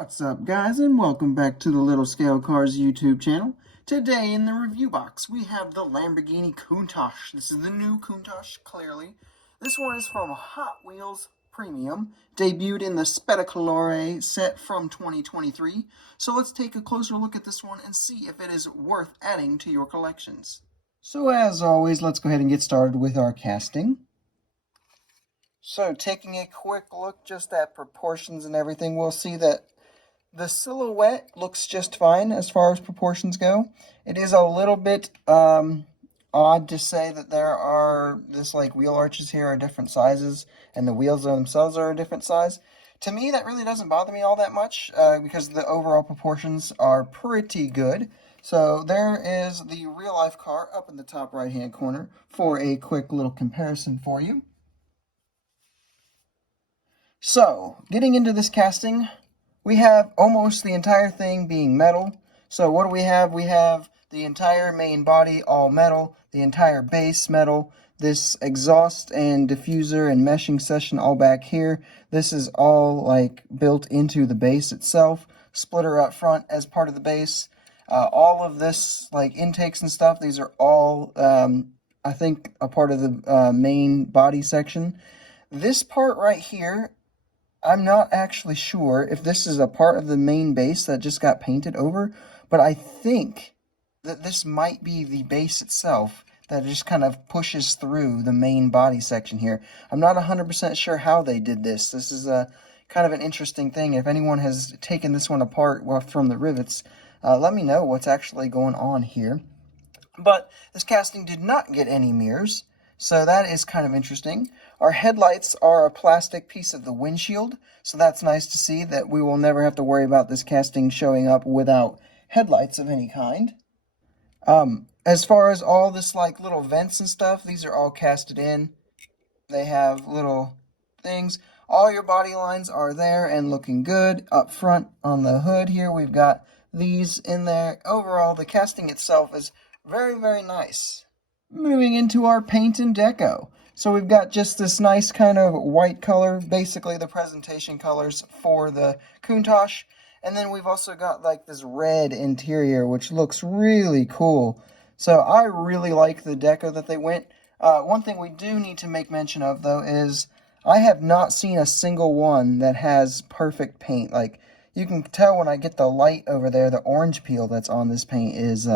What's up, guys, and welcome back to the Little Scale Cars YouTube channel. Today in the review box we have the Lamborghini Countach. This is the new Countach, clearly. This one is from Hot Wheels Premium, debuted in the SpettaColare set from 2023. So let's take a closer look at this one and see if it is worth adding to your collections. So as always, let's go ahead and get started with our casting. So taking a quick look just at proportions and everything, we'll see that the silhouette looks just fine as far as proportions go. It is a little bit odd to say that there are wheel arches here are different sizes and the wheels themselves are a different size. To me, that really doesn't bother me all that much because the overall proportions are pretty good. So there is the real life car up in the top right hand corner for a quick little comparison for you. So getting into this casting, we have almost the entire thing being metal. So what do we have? We have the entire main body all metal, the entire base metal, this exhaust and diffuser and meshing section all back here. This is all built into the base itself. Splitter up front as part of the base. All of this intakes and stuff, these are all I think a part of the main body section. This part right here, I'm not actually sure if this is a part of the main base that just got painted over, but I think that this might be the base itself that just kind of pushes through the main body section here. I'm not 100% sure how they did this. This is a kind of an interesting thing. If anyone has taken this one apart from the rivets, let me know what's actually going on here. But this casting did not get any mirrors, so that is kind of interesting. Our headlights are a plastic piece of the windshield, so that's nice to see that we will never have to worry about this casting showing up without headlights of any kind. As far as all this little vents and stuff, these are all casted in. They have little things. All your body lines are there and looking good. Up front on the hood here, we've got these in there. Overall, the casting itself is very, very nice. Moving into our paint and deco. So we've got just this nice kind of white color, basically the presentation colors for the Countach. And then we've also got this red interior, which looks really cool. So I really like the deco that they went. One thing we do need to make mention of, though, is I have not seen a single one that has perfect paint. You can tell when I get the light over there, the orange peel that's on this paint is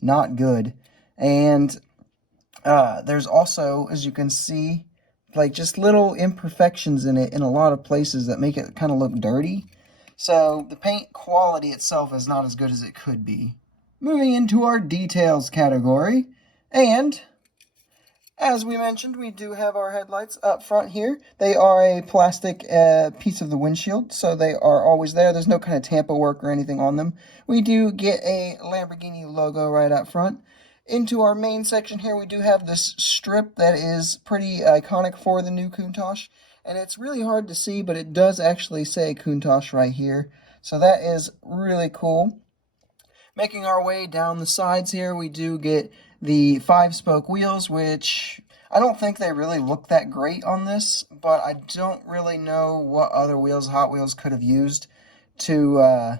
not good. And there's also, as you can see, just little imperfections in it in a lot of places that make it kind of look dirty. So the paint quality itself is not as good as it could be. Moving into our details category, and as we mentioned, we do have our headlights up front here. They are a plastic piece of the windshield, so they are always there. There's no kind of tampo work or anything on them. We do get a Lamborghini logo right up front. Into our main section here, we do have this strip that is pretty iconic for the new Countach. And it's really hard to see, but it does actually say Countach right here. So that is really cool. Making our way down the sides here, we do get the 5-spoke wheels, which I don't think they really look that great on this, but I don't really know what other wheels Hot Wheels could have used to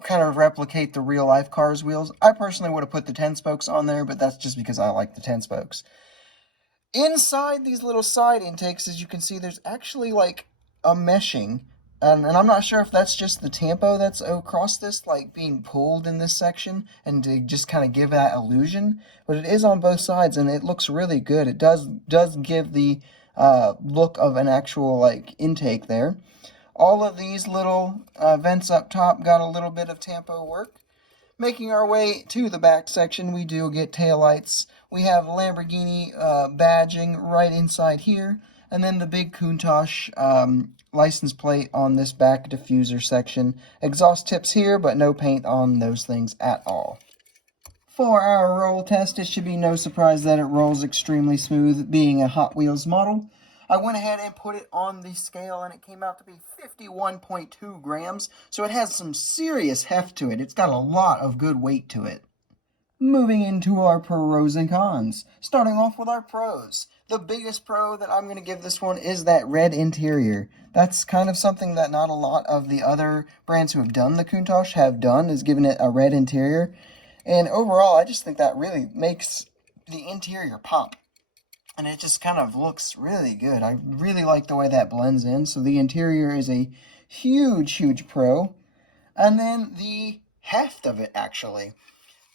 kind of replicate the real life cars wheels. I personally would have put the 10 spokes on there, but that's just because I like the 10 spokes. Inside these little side intakes, as you can see, there's actually a meshing, and I'm not sure if that's just the tampo that's across this, being pulled in this section, and to just kind of give that illusion, but it is on both sides, and it looks really good. It does give the look of an actual intake there. All of these little vents up top got a little bit of tampo work. Making our way to the back section, we do get taillights. We have Lamborghini badging right inside here. And then the big Countach license plate on this back diffuser section. Exhaust tips here, but no paint on those things at all. For our roll test, it should be no surprise that it rolls extremely smooth, being a Hot Wheels model. I went ahead and put it on the scale, and it came out to be 51.2 grams, so it has some serious heft to it. It's got a lot of good weight to it. Moving into our pros and cons. Starting off with our pros. The biggest pro that I'm going to give this one is that red interior. That's kind of something that not a lot of the other brands who have done the Countach have done, is given it a red interior. And overall, I just think that really makes the interior pop. And it just kind of looks really good. I really like the way that blends in. So the interior is a huge, huge pro. And then the heft of it, actually.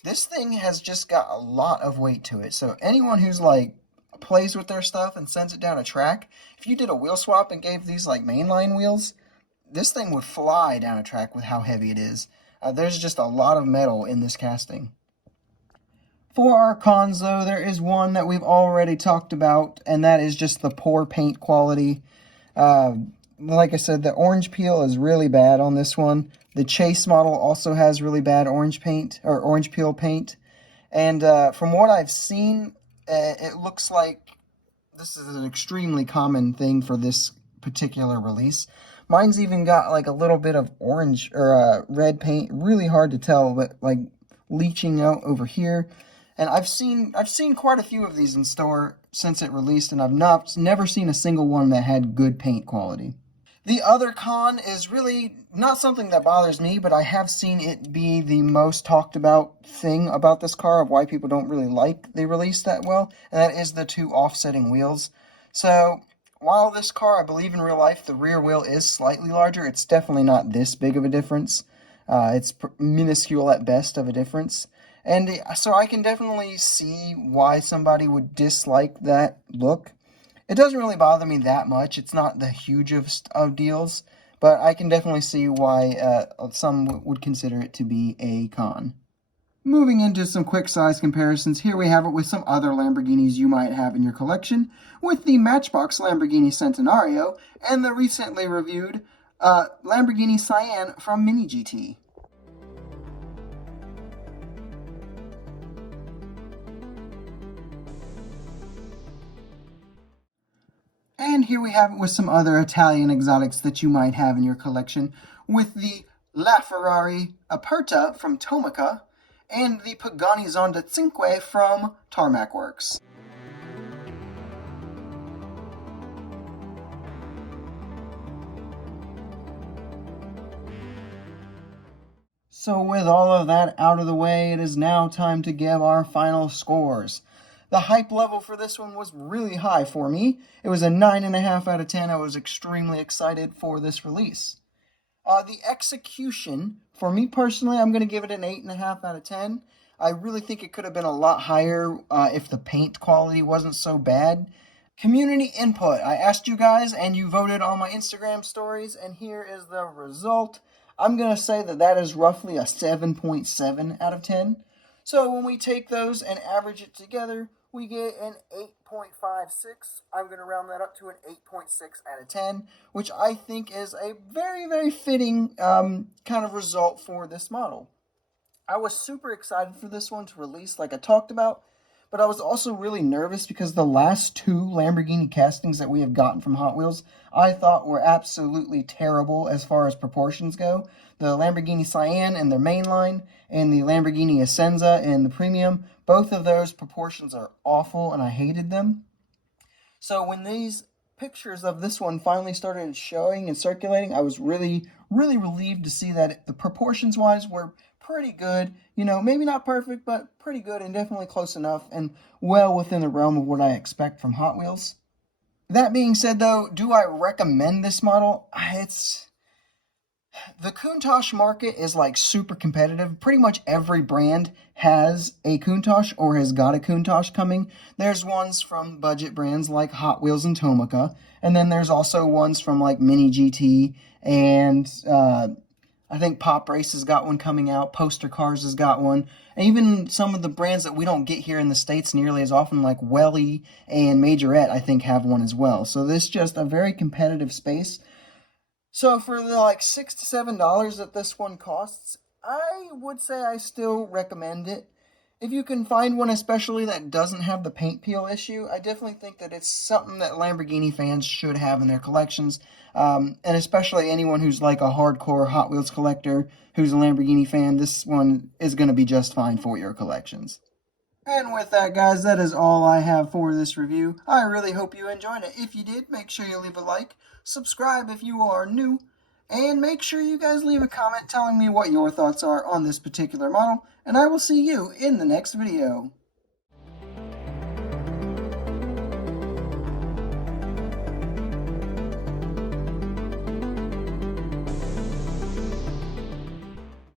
This thing has just got a lot of weight to it. So anyone who's like plays with their stuff and sends it down a track, if you did a wheel swap and gave these like mainline wheels, this thing would fly down a track with how heavy it is. There's just a lot of metal in this casting. For our cons, though, there is one that we've already talked about, and that is just the poor paint quality. Like I said, the orange peel is really bad on this one. The Chase model also has really bad orange paint, or orange peel paint. And from what I've seen, it looks like this is an extremely common thing for this particular release. Mine's even got like a little bit of orange or red paint, really hard to tell, but like leaching out over here. And I've seen quite a few of these in store since it released, and I've never seen a single one that had good paint quality. The other con is really not something that bothers me, but I have seen it be the most talked about thing about this car of why people don't really like the release that well, and that is the two offsetting wheels. So while this car, I believe in real life, the rear wheel is slightly larger, it's definitely not this big of a difference. It's minuscule at best of a difference. And so I can definitely see why somebody would dislike that look. It doesn't really bother me that much. It's not the hugest of deals, but I can definitely see why some would consider it to be a con. Moving into some quick size comparisons, here we have it with some other Lamborghinis you might have in your collection, with the Matchbox Lamborghini Centenario and the recently reviewed Lamborghini Cyan from Mini GT. And here we have it with some other Italian exotics that you might have in your collection, with the LaFerrari Aperta from Tomica and the Pagani Zonda Cinque from Tarmac Works. So with all of that out of the way, it is now time to give our final scores. The hype level for this one was really high for me. It was a 9.5 out of 10. I was extremely excited for this release. The execution, for me personally, I'm going to give it an 8.5 out of 10. I really think it could have been a lot higher if the paint quality wasn't so bad. Community input. I asked you guys and you voted on my Instagram stories, and here is the result. I'm going to say that that is roughly a 7.7 out of 10. So when we take those and average it together, we get an 8.56. I'm going to round that up to an 8.6 out of 10, which I think is a very, very fitting kind of result for this model. I was super excited for this one to release, like I talked about, but I was also really nervous because the last two Lamborghini castings that we have gotten from Hot Wheels, I thought were absolutely terrible as far as proportions go. The Lamborghini Cyan in their mainline and the Lamborghini Essenza in the premium, both of those proportions are awful and I hated them. So when these pictures of this one finally started showing and circulating, I was really, really relieved to see that the proportions-wise were pretty good. You know, maybe not perfect, but pretty good and definitely close enough and well within the realm of what I expect from Hot Wheels. That being said, though, do I recommend this model? The Countach market is like super competitive. Pretty much every brand has a Countach or has got a Countach coming. There's ones from budget brands like Hot Wheels and Tomica, and then there's also ones from like Mini GT, and I think Pop Race has got one coming out. Poster Cars has got one. And even some of the brands that we don't get here in the States nearly as often, like Welly and Majorette, I think have one as well. So this is just a very competitive space. So for the like $6 to $7 that this one costs, I would say I still recommend it. If you can find one especially that doesn't have the paint peel issue, I definitely think that it's something that Lamborghini fans should have in their collections. And especially anyone who's like a hardcore Hot Wheels collector who's a Lamborghini fan, this one is going to be just fine for your collections. And with that, guys, that is all I have for this review. I really hope you enjoyed it. If you did, make sure you leave a like, subscribe if you are new, and make sure you guys leave a comment telling me what your thoughts are on this particular model, and I will see you in the next video.